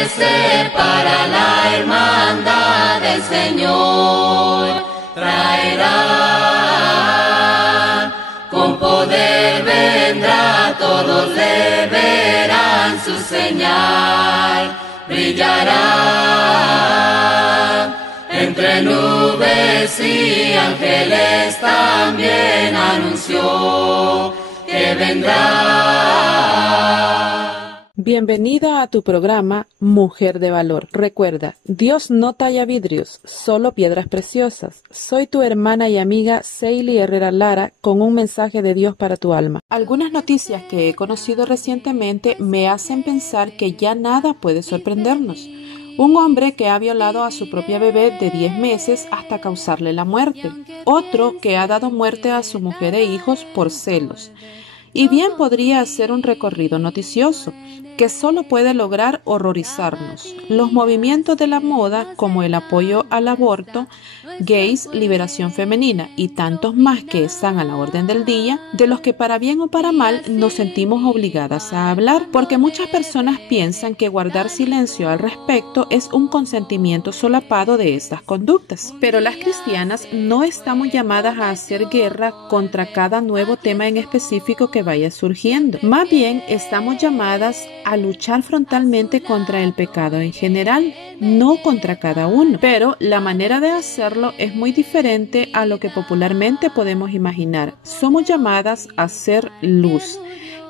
amanecer para la hermandad del Señor traerá, con poder vendrá, todos le verán su señal, brillará entre nubes y ángeles también anunció que vendrá. Bienvenida a tu programa Mujer de Valor. Recuerda, Dios no talla vidrios, solo piedras preciosas. Soy tu hermana y amiga Seili Herrera Lara con un mensaje de Dios para tu alma. Algunas noticias que he conocido recientemente me hacen pensar que ya nada puede sorprendernos. Un hombre que ha violado a su propia bebé de 10 meses hasta causarle la muerte. Otro que ha dado muerte a su mujer e hijos por celos. Y bien podría ser un recorrido noticioso que solo puede lograr horrorizarnos. Los movimientos de la moda, como el apoyo al aborto, gays, liberación femenina y tantos más que están a la orden del día, de los que para bien o para mal nos sentimos obligadas a hablar, porque muchas personas piensan que guardar silencio al respecto es un consentimiento solapado de estas conductas. Pero las cristianas no estamos llamadas a hacer guerra contra cada nuevo tema en específico que vaya surgiendo. Más bien estamos llamadas a luchar frontalmente contra el pecado en general, no contra cada uno. Pero la manera de hacerlo es muy diferente a lo que popularmente podemos imaginar. Somos llamadas a ser luz.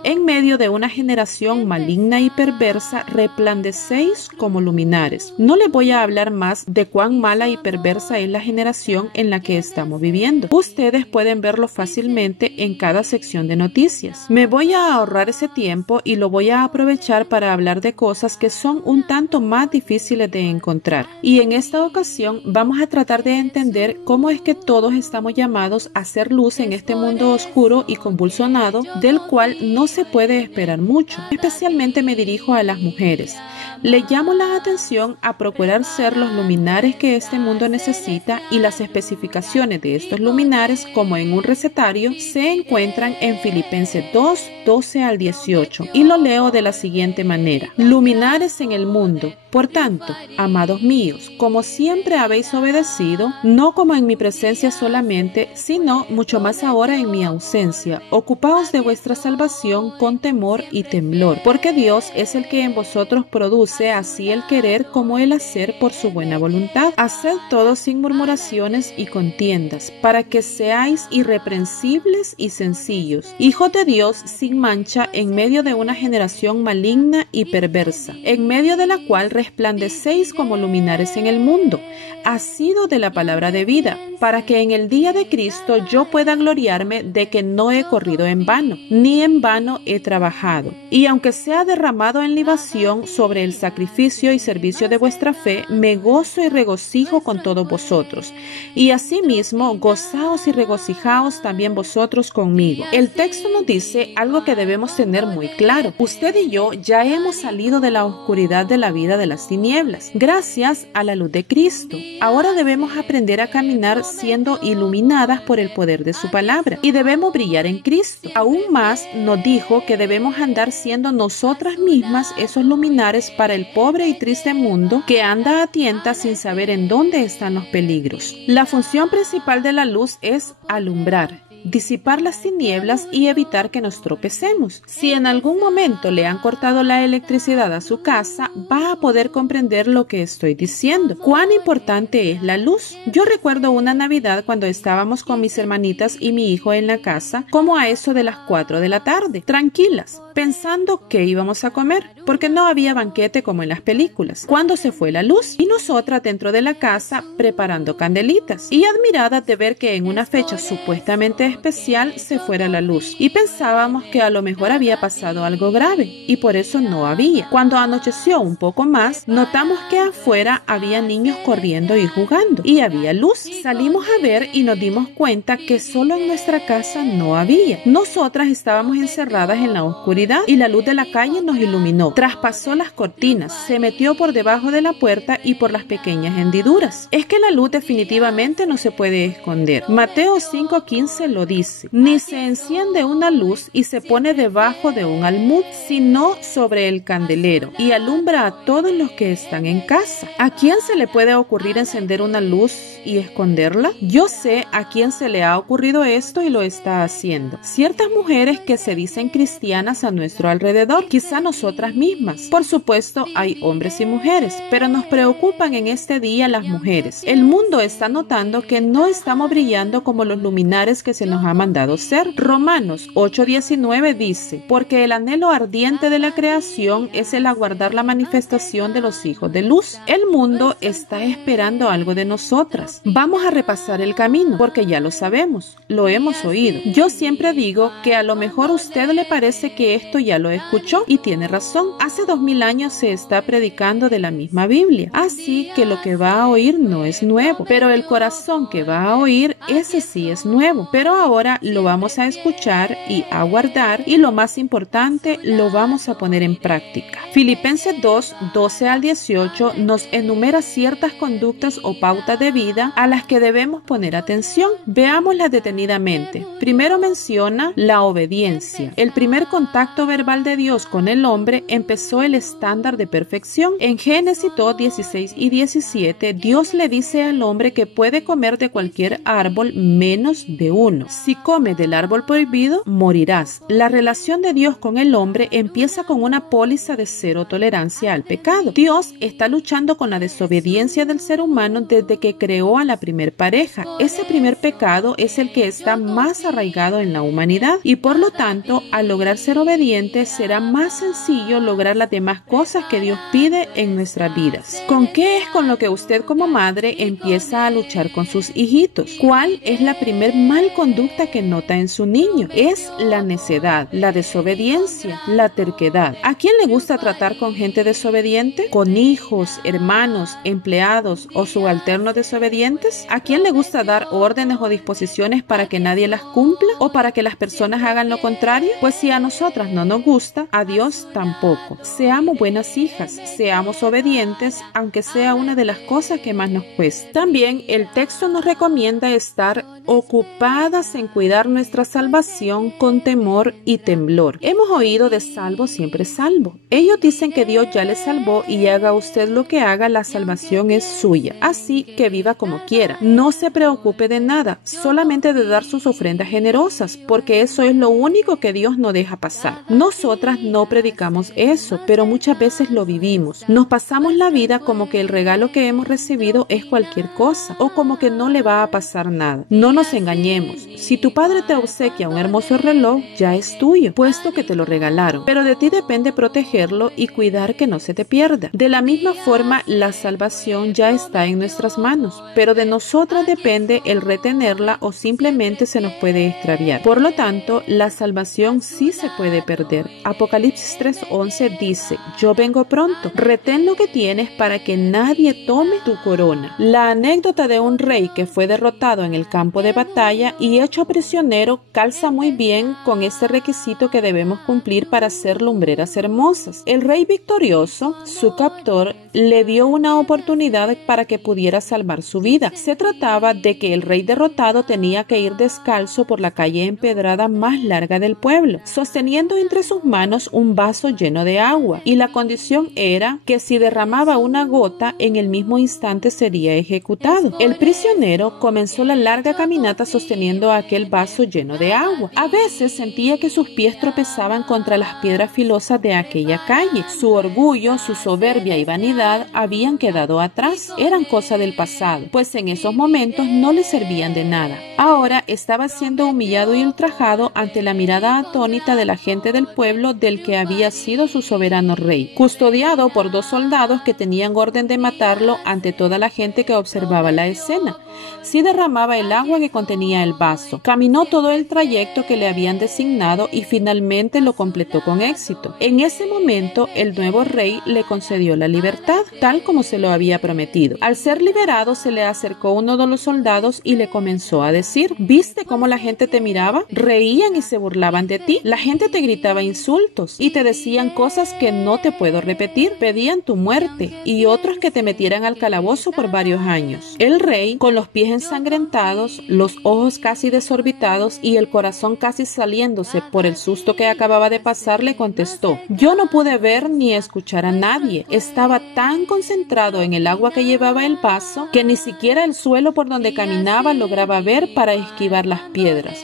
En medio de una generación maligna y perversa, resplandecéis como luminares. No les voy a hablar más de cuán mala y perversa es la generación en la que estamos viviendo. Ustedes pueden verlo fácilmente en cada sección de noticias. Me voy a ahorrar ese tiempo y lo voy a aprovechar para hablar de cosas que son un tanto más difíciles de encontrar. Y en esta ocasión vamos a tratar de entender cómo es que todos estamos llamados a ser luz en este mundo oscuro y convulsionado, del cual no se puede esperar mucho. Especialmente me dirijo a las mujeres. Le llamo la atención a procurar ser los luminares que este mundo necesita, y las especificaciones de estos luminares, como en un recetario, se encuentran en Filipenses 2, 12 al 18, y lo leo de la siguiente manera: luminares en el mundo. Por tanto, amados míos, como siempre habéis obedecido, no como en mi presencia solamente, sino mucho más ahora en mi ausencia, ocupaos de vuestra salvación con temor y temblor, porque Dios es el que en vosotros produce así el querer como el hacer por su buena voluntad. Haced todo sin murmuraciones y contiendas, para que seáis irreprensibles y sencillos, hijos de Dios sin mancha en medio de una generación maligna y perversa, en medio de la cual resplandecéis como luminares en el mundo, asido de la palabra de vida, para que en el día de Cristo yo pueda gloriarme de que no he corrido en vano, ni en vano he trabajado. Y aunque sea derramado en libación sobre el sacrificio y servicio de vuestra fe, me gozo y regocijo con todos vosotros. Y asimismo, gozaos y regocijaos también vosotros conmigo. El texto nos dice algo que debemos tener muy claro. Usted y yo ya hemos salido de la oscuridad de la vida de las tinieblas, gracias a la luz de Cristo. Ahora debemos aprender a caminar siendo iluminadas por el poder de su palabra, y debemos brillar en Cristo. Aún más nos dijo que debemos andar siendo nosotras mismas esos luminares para el pobre y triste mundo que anda a tientas sin saber en dónde están los peligros. La función principal de la luz es alumbrar, disipar las tinieblas y evitar que nos tropecemos. Si en algún momento le han cortado la electricidad a su casa, va a poder comprender lo que estoy diciendo. ¿Cuán importante es la luz? Yo recuerdo una Navidad cuando estábamos con mis hermanitas y mi hijo en la casa, como a eso de las 4 de la tarde, tranquilas, pensando qué íbamos a comer, porque no había banquete como en las películas, cuando se fue la luz, y nosotras dentro de la casa preparando candelitas, y admiradas de ver que en una fecha supuestamente especial se fuera la luz, y pensábamos que a lo mejor había pasado algo grave, y por eso no había. Cuando anocheció un poco más, notamos que afuera había niños corriendo y jugando, y había luz. Salimos a ver y nos dimos cuenta que solo en nuestra casa no había. Nosotras estábamos encerradas en la oscuridad, y la luz de la calle nos iluminó. Traspasó las cortinas, se metió por debajo de la puerta y por las pequeñas hendiduras. Es que la luz definitivamente no se puede esconder. Mateo 5:15 lo lo dice: ni se enciende una luz y se pone debajo de un almud, sino sobre el candelero, y alumbra a todos los que están en casa. ¿A quién se le puede ocurrir encender una luz y esconderla? Yo sé a quién se le ha ocurrido esto y lo está haciendo. Ciertas mujeres que se dicen cristianas a nuestro alrededor, quizá nosotras mismas. Por supuesto, hay hombres y mujeres, pero nos preocupan en este día las mujeres. El mundo está notando que no estamos brillando como los luminares que se nos ha mandado ser. Romanos 8:19 dice: porque el anhelo ardiente de la creación es el aguardar la manifestación de los hijos de luz. El mundo está esperando algo de nosotras. Vamos a repasar el camino, porque ya lo sabemos, lo hemos oído. Yo siempre digo que a lo mejor a usted le parece que esto ya lo escuchó, y tiene razón. Hace 2000 años se está predicando de la misma Biblia, así que lo que va a oír no es nuevo, pero el corazón que va a oír, ese sí es nuevo. Pero ahora lo vamos a escuchar y a guardar, y lo más importante, lo vamos a poner en práctica. Filipenses 2:12-18 nos enumera ciertas conductas o pautas de vida a las que debemos poner atención. Veámoslas detenidamente. Primero menciona la obediencia. El primer contacto verbal de Dios con el hombre empezó el estándar de perfección. En Génesis 2:16-17, Dios le dice al hombre que puede comer de cualquier árbol menos de uno. Si comes del árbol prohibido, morirás. La relación de Dios con el hombre empieza con una póliza de cero tolerancia al pecado. Dios está luchando con la desobediencia del ser humano desde que creó a la primer pareja. Ese primer pecado es el que está más arraigado en la humanidad, y por lo tanto, al lograr ser obediente, será más sencillo lograr las demás cosas que Dios pide en nuestras vidas. ¿Con qué es con lo que usted como madre empieza a luchar con sus hijitos? ¿Cuál es la primer mal conducta que nota en su niño? Es la necedad, la desobediencia, la terquedad. ¿A quién le gusta tratar con gente desobediente? ¿Con hijos, hermanos, empleados o subalternos desobedientes? ¿A quién le gusta dar órdenes o disposiciones para que nadie las cumpla o para que las personas hagan lo contrario? Pues si a nosotras no nos gusta, a Dios tampoco. Seamos buenas hijas, seamos obedientes, aunque sea una de las cosas que más nos cuesta. También el texto nos recomienda estar ocupadas en cuidar nuestra salvación con temor y temblor. Hemos oído de salvo siempre salvo. Ellos dicen que Dios ya les salvó y haga usted lo que haga, la salvación es suya. Así que viva como quiera. No se preocupe de nada, solamente de dar sus ofrendas generosas, porque eso es lo único que Dios no deja pasar. Nosotras no predicamos eso, pero muchas veces lo vivimos. Nos pasamos la vida como que el regalo que hemos recibido es cualquier cosa, o como que no le va a pasar nada. No nos engañemos. Si tu padre te obsequia un hermoso reloj, ya es tuyo, puesto que te lo regalaron. Pero de ti depende protegerlo y cuidar que no se te pierda. De la misma forma, la salvación ya está en nuestras manos, pero de nosotras depende el retenerla o simplemente se nos puede extraviar. Por lo tanto, la salvación sí se puede perder. Apocalipsis 3:11 dice: yo vengo pronto, retén lo que tienes para que nadie tome tu corona. La anécdota de un rey que fue derrotado en el campo de batalla y hecho prisionero calza muy bien con este requisito que debemos cumplir para ser lumbreras hermosas. El rey victorioso, su captor, le dio una oportunidad para que pudiera salvar su vida. Se trataba de que el rey derrotado tenía que ir descalzo por la calle empedrada más larga del pueblo, sosteniendo entre sus manos un vaso lleno de agua, y la condición era que si derramaba una gota, en el mismo instante sería ejecutado. El prisionero comenzó la larga caminata sosteniendo aquel vaso lleno de agua. A veces sentía que sus pies tropezaban contra las piedras filosas de aquella calle. Su orgullo, su soberbia y vanidad habían quedado atrás, eran cosa del pasado, pues en esos momentos no le servían de nada. Ahora estaba siendo humillado y ultrajado ante la mirada atónita de la gente del pueblo del que había sido su soberano rey, custodiado por 2 soldados que tenían orden de matarlo ante toda la gente que observaba la escena. Si derramaba el agua que contenía el vaso, caminó todo el trayecto que le habían designado y finalmente lo completó con éxito. En ese momento, el nuevo rey le concedió la libertad, tal como se lo había prometido. Al ser liberado, se le acercó uno de los soldados y le comenzó a decir: ¿viste cómo la gente te miraba? Reían y se burlaban de ti. La gente te gritaba insultos y te decían cosas que no te puedo repetir. Pedían tu muerte y otros que te metieran al calabozo por varios años. El rey, con los pies ensangrentados, los ojos casi casi desorbitados y el corazón casi saliéndose por el susto que acababa de pasar, le contestó: yo no pude ver ni escuchar a nadie. Estaba tan concentrado en el agua que llevaba el vaso que ni siquiera el suelo por donde caminaba lograba ver para esquivar las piedras,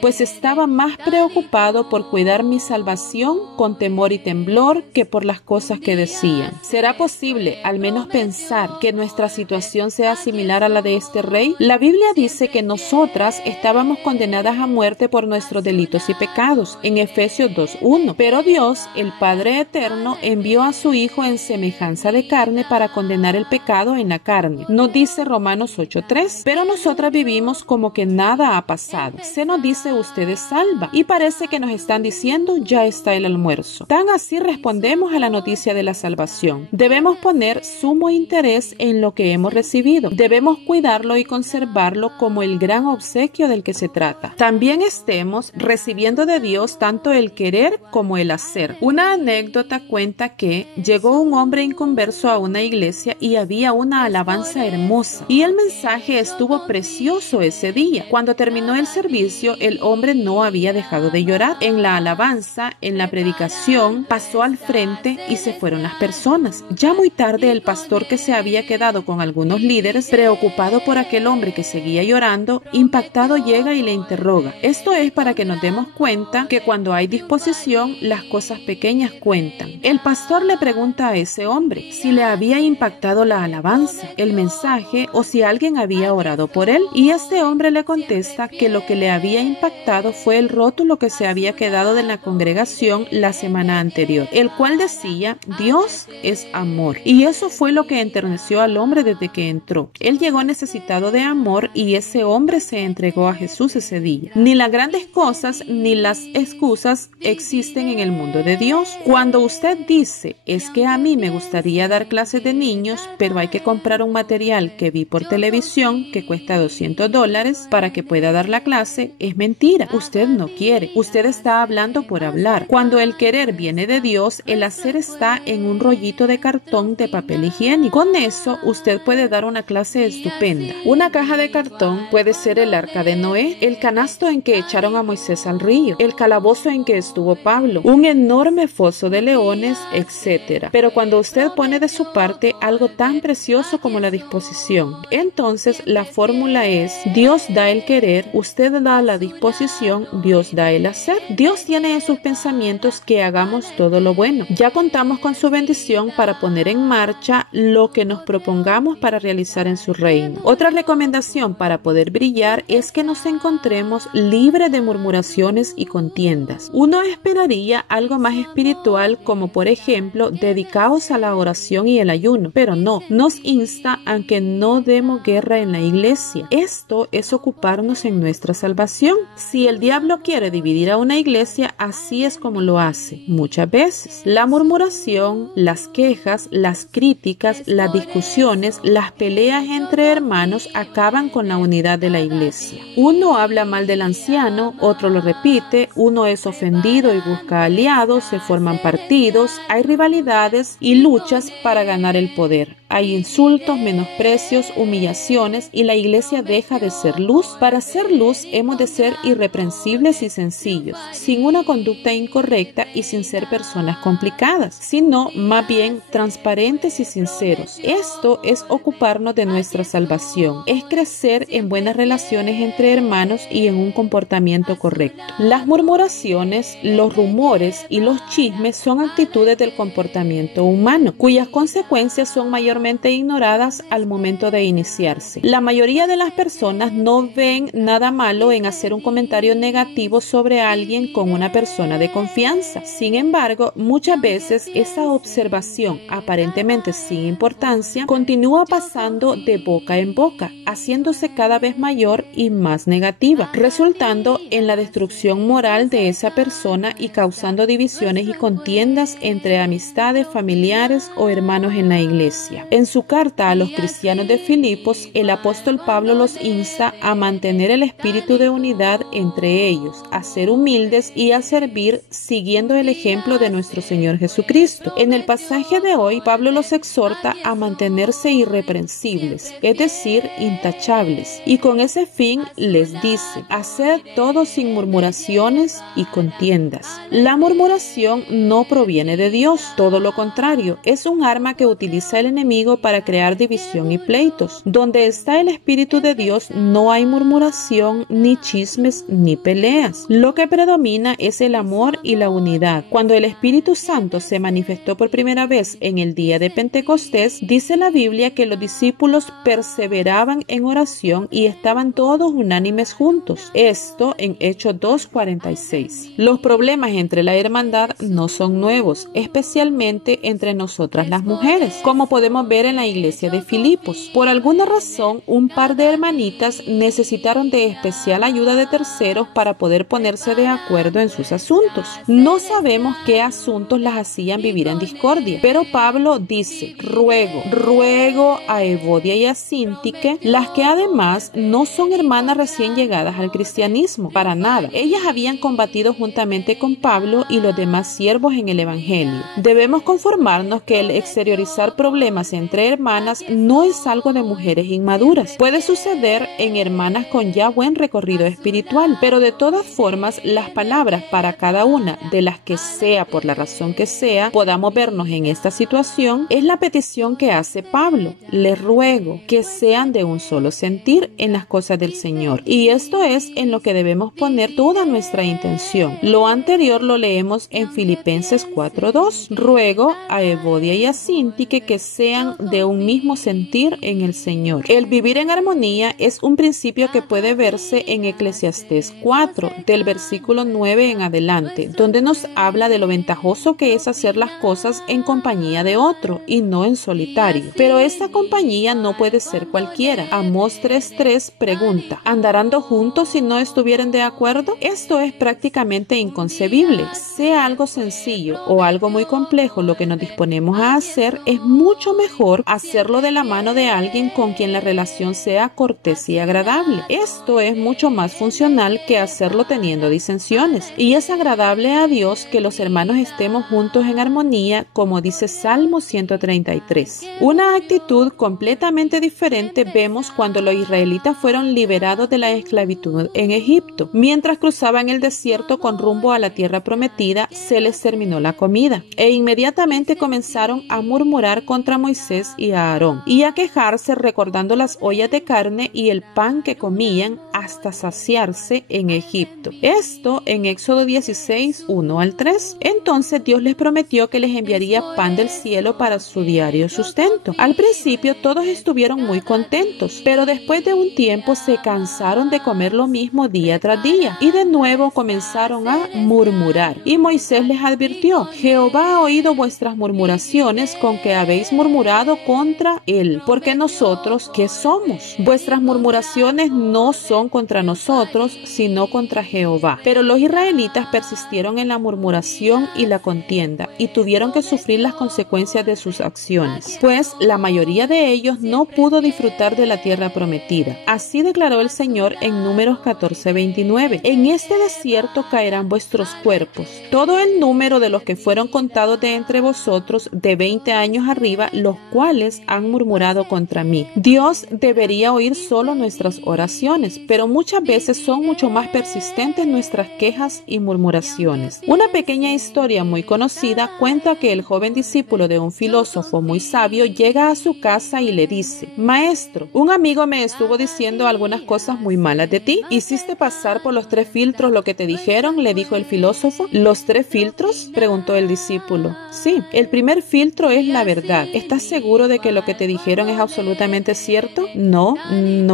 pues estaba más preocupado por cuidar mi salvación con temor y temblor que por las cosas que decían. ¿Será posible al menos pensar que nuestra situación sea similar a la de este rey? La Biblia dice que nosotras estábamos condenadas a muerte por nuestros delitos y pecados, en Efesios 2:1, pero Dios, el Padre Eterno, envió a su Hijo en semejanza de carne para condenar el pecado en la carne. Nos dice Romanos 8:3, pero nosotras vivimos como que nada ha pasado. Se nos dice: usted es salva, y parece que nos están diciendo: ya está el almuerzo. Tan así respondemos a la noticia de la salvación. Debemos poner sumo interés en lo que hemos recibido. Debemos cuidarlo y conservarlo como el gran obsequio del que se trata. También estemos recibiendo de Dios tanto el querer como el hacer. Una anécdota cuenta que llegó un hombre inconverso a una iglesia y había una alabanza hermosa, y el mensaje estuvo precioso ese día. Cuando terminó el servicio, el hombre no había dejado de llorar. En la alabanza, en la predicación, pasó al frente y se fueron las personas. Ya muy tarde, el pastor, que se había quedado con algunos líderes, preocupado por aquel hombre que seguía llorando, impactado, llega y le interroga. Esto es para que nos demos cuenta que cuando hay disposición, las cosas pequeñas cuentan. El pastor le pregunta a ese hombre si le había impactado la alabanza, el mensaje, o si alguien había orado por él, y este hombre le contesta que lo que le había impactado fue el rótulo que se había quedado de la congregación la semana anterior, el cual decía: Dios es amor. Y eso fue lo que enterneció al hombre desde que entró. Él llegó necesitado de amor y ese hombre se entregó a Jesús ese día. Ni las grandes cosas ni las excusas existen en el mundo de Dios. Cuando usted dice: es que a mí me gustaría dar clases de niños, pero hay que comprar un material que vi por televisión que cuesta $200 para que pueda dar la clase, es mentira. Usted no quiere. Usted está hablando por hablar. Cuando el querer viene de Dios, el hacer está en un rollito de cartón de papel higiénico. Con eso, usted puede dar una clase estupenda. Una caja de cartón puede ser el arca de Noé, el canasto en que echaron a Moisés al río, el calabozo en que estuvo Pablo, un enorme foso de leones, etc. Pero cuando usted pone de su parte algo tan precioso como la disposición, entonces la fórmula es: Dios da el querer, usted da la disposición, Dios da el hacer. Dios tiene en sus pensamientos que hagamos todo lo bueno. Ya contamos con su bendición para poner en marcha lo que nos propongamos para realizar en su reino. Otra recomendación para poder brillar es que nos encontremos libres de murmuraciones y contiendas. Uno esperaría algo más espiritual, como por ejemplo: dedicaos a la oración y el ayuno, pero no, nos insta a que no demos guerra en la iglesia. Esto es ocuparnos en nuestra salvación. Si el diablo quiere dividir a una iglesia, así es como lo hace muchas veces. La murmuración, las quejas, las críticas, las discusiones, las peleas entre hermanos acaban con la unidad de la iglesia. Uno habla mal del anciano, otro lo repite, uno es ofendido y busca aliados, se forman partidos, hay rivalidades y luchas para ganar el poder. Hay insultos, menosprecios, humillaciones y la iglesia deja de ser luz. Para ser luz hemos de ser irreprensibles y sencillos, sin una conducta incorrecta y sin ser personas complicadas, sino más bien transparentes y sinceros. Esto es ocuparnos de nuestra salvación, es crecer en buenas relaciones entre hermanos y en un comportamiento correcto. Las murmuraciones, los rumores y los chismes son actitudes del comportamiento humano, cuyas consecuencias son mayormente ignoradas al momento de iniciarse. La mayoría de las personas no ven nada malo en hacer un comentario negativo sobre alguien con una persona de confianza. Sin embargo, muchas veces esa observación aparentemente sin importancia continúa pasando de boca en boca, haciéndose cada vez mayor y más negativa, resultando en la destrucción moral de esa persona y causando divisiones y contiendas entre amistades, familiares o hermanos en la iglesia. En su carta a los cristianos de Filipos, el apóstol Pablo los insta a mantener el espíritu de unidad entre ellos, a ser humildes y a servir siguiendo el ejemplo de nuestro Señor Jesucristo. En el pasaje de hoy, Pablo los exhorta a mantenerse irreprensibles, es decir, intachables, y con ese fin les dice: haced todo sin murmuraciones y contiendas. La murmuración no proviene de Dios, todo lo contrario, es un arma que utiliza el enemigo para crear división y pleitos. Donde está el Espíritu de Dios no hay murmuración, ni chismes, ni peleas. Lo que predomina es el amor y la unidad. Cuando el Espíritu Santo se manifestó por primera vez en el día de Pentecostés, dice la Biblia que los discípulos perseveraban en oración y estaban todos unánimes juntos. Esto en Hechos 2:46. Los problemas entre la hermandad no son nuevos, especialmente entre nosotras las mujeres, como podemos ver en la iglesia de Filipos. Por alguna razón, un par de hermanitas necesitaron de especial ayuda de terceros para poder ponerse de acuerdo en sus asuntos. No sabemos qué asuntos las hacían vivir en discordia, pero Pablo dice: ruego a Evodia y a Síntique, las que además no son hermanas recién llegadas al cristianismo, para nada. Ellas habían combatido juntamente con Pablo y los demás siervos en el evangelio. Debemos conformarnos que el exteriorizar problemas entre hermanas no es algo de mujeres inmaduras. Puede suceder en hermanas con ya buen recorrido espiritual, pero de todas formas las palabras para cada una de las que sea, por la razón que sea, podamos vernos en esta situación, es la petición que hace Pablo: les ruego que sean de un solo sentir en las cosas del Señor. Y esto es en lo que debemos poner toda nuestra intención. Lo anterior lo leemos en Filipenses 4:2. Ruego a Evodia y a Síntique que sean de un mismo sentir en el Señor. El vivir en armonía es un principio que puede verse en Eclesiastés 4, del versículo 9 en adelante, donde nos habla de lo ventajoso que es hacer las cosas en compañía de otro y no en solitario. Pero esta compañía no puede ser cualquiera. Amós 3:3 pregunta: ¿andarán juntos si no estuvieran de acuerdo? Esto es prácticamente inconcebible. Sea algo sencillo o algo muy complejo lo que nos disponemos a hacer, es mucho mejor hacerlo de la mano de alguien con quien la relación sea cortés y agradable. Esto es mucho más funcional que hacerlo teniendo disensiones, y es agradable a Dios que los hermanos estemos juntos en armonía, como dice Salmo 133. Una actitud completamente diferente vemos cuando los israelitas fueron liberados de la esclavitud en Egipto. Mientras cruzaban el desierto con rumbo a la tierra prometida, se les terminó la comida e inmediatamente comenzaron a murmurar contra Moisés y a Aarón y a quejarse, recordando las ollas de carne y el pan que comían hasta saciarse en Egipto. Esto en Éxodo 16:1-3. Entonces Dios les prometió que les enviaría pan del cielo para su diario sustento. Al principio todos estuvieron muy contentos, pero después de un tiempo se cansaron de comer lo mismo día tras día y de nuevo comenzaron a murmurar. Y Moisés les advirtió: Jehová ha oído vuestras murmuraciones con que habéis murmurado contra él, porque nosotros, ¿qué somos? Vuestras murmuraciones no son contra nosotros, sino contra Jehová. Pero los israelitas persistieron en la murmuración y la contienda y tuvieron que sufrir las consecuencias de sus acciones, pues la mayoría de ellos no pudo disfrutar de la tierra prometida. Así declaró el Señor en Números 14:29: en este desierto caerán vuestros cuerpos, todo el número de los que fueron contados de entre vosotros de 20 años arriba, los cuales han murmurado contra mí. Dios debería oír solo nuestras oraciones, pero muchas veces son mucho más persistentes nuestras quejas y murmuraciones. Una pequeña historia muy conocida cuenta que el joven discípulo de un filósofo muy sabio llega a su casa y le dice: maestro, un amigo me estuvo diciendo algunas cosas muy malas de ti. ¿Hiciste pasar por los 3 filtros lo que te dijeron?, le dijo el filósofo. ¿Los 3 filtros?, preguntó el discípulo. Sí, el primer filtro es la verdad. ¿Estás seguro de que lo que te dijeron es absolutamente cierto? No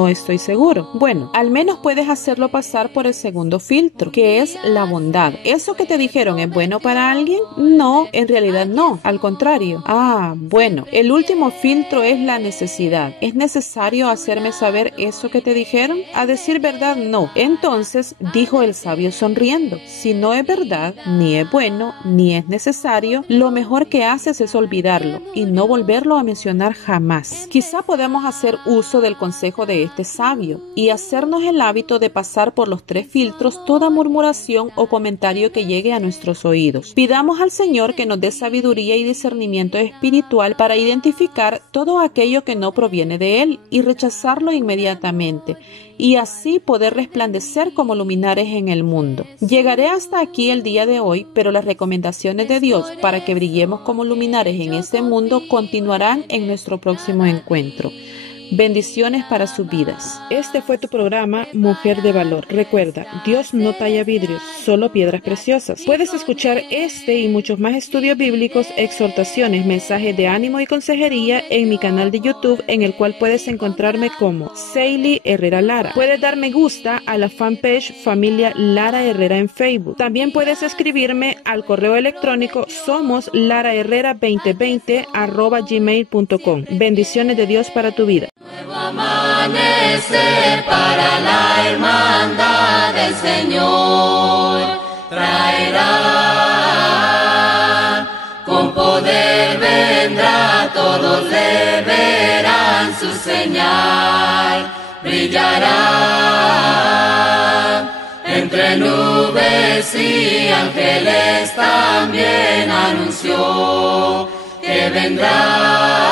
estoy seguro. Bueno, al menos puedes hacerlo pasar por el segundo filtro, que es la bondad. ¿Eso que te dijeron es bueno para alguien? No, en realidad no, al contrario. Bueno, el último filtro es la necesidad. ¿Es necesario hacerme saber eso que te dijeron? A decir verdad, no. Entonces, dijo el sabio sonriendo, si no es verdad, ni es bueno, ni es necesario, lo mejor que haces es olvidarlo y no volverlo a mencionar jamás. Quizá podemos hacer uso del consejo de este sabio y hacernos el hábito de pasar por los 3 filtros toda murmuración o comentario que llegue a nuestros oídos. Pidamos al Señor que nos dé sabiduría y discernimiento espiritual para identificar todo aquello que no proviene de Él y rechazarlo inmediatamente, y así poder resplandecer como luminares en el mundo. Llegaré hasta aquí el día de hoy, pero las recomendaciones de Dios para que brillemos como luminares en este mundo continuarán en nuestro próximo encuentro. Bendiciones para sus vidas. Este fue tu programa Mujer de Valor. Recuerda, Dios no talla vidrios, solo piedras preciosas. Puedes escuchar este y muchos más estudios bíblicos, exhortaciones, mensajes de ánimo y consejería en mi canal de YouTube, en el cual puedes encontrarme como Seili Herrera Lara. Puedes dar me gusta a la fanpage Familia Lara Herrera en Facebook. También puedes escribirme al correo electrónico somoslaraherrera2020@gmail.com. Bendiciones de Dios para tu vida. Nuevo amanecer para la hermandad del Señor traerá, con poder vendrá, todos le verán su señal, brillará entre nubes y ángeles también anunció que vendrá.